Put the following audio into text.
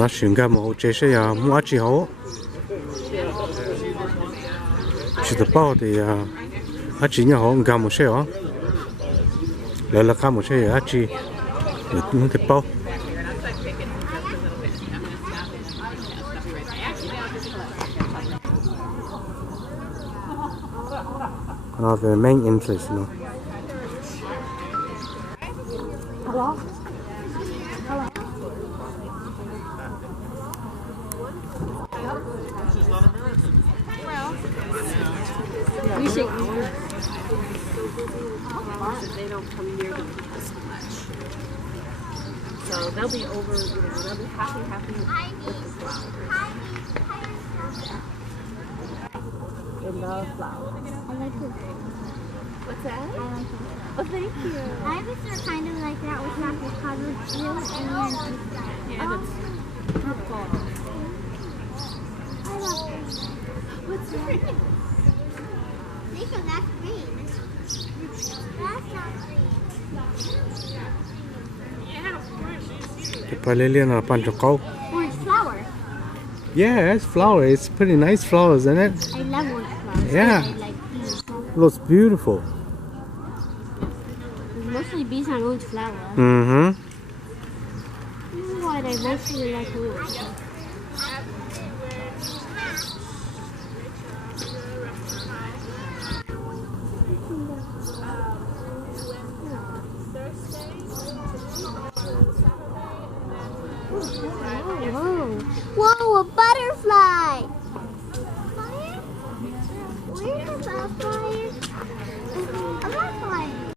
nó xuyên cả một chế sẽ là mua chỉ hậu chỉ tập bao thì chỉ nhà họ gam một xe hả lại là cả một xe chỉ nó tập bao nó the main entrance no. They don't come near the people so much. So they'll be over, they'll be happy. They love flowers. I like it. What's that? I like it. Oh, thank you. I have a shirt kind of like that with chocolate covered blue and flowers. Yeah, that's purple. I love it. What's that? Nico, that's green. That's not green. The Palelian are bunch of cow. Orange flower. Yeah, it's flower. It's pretty nice flowers, isn't it? I love orange flowers. Yeah. I like bees. Looks beautiful. There's mostly bees on orange flower. Mm-hmm. This is why I mostly like orange. Whoa, a butterfly!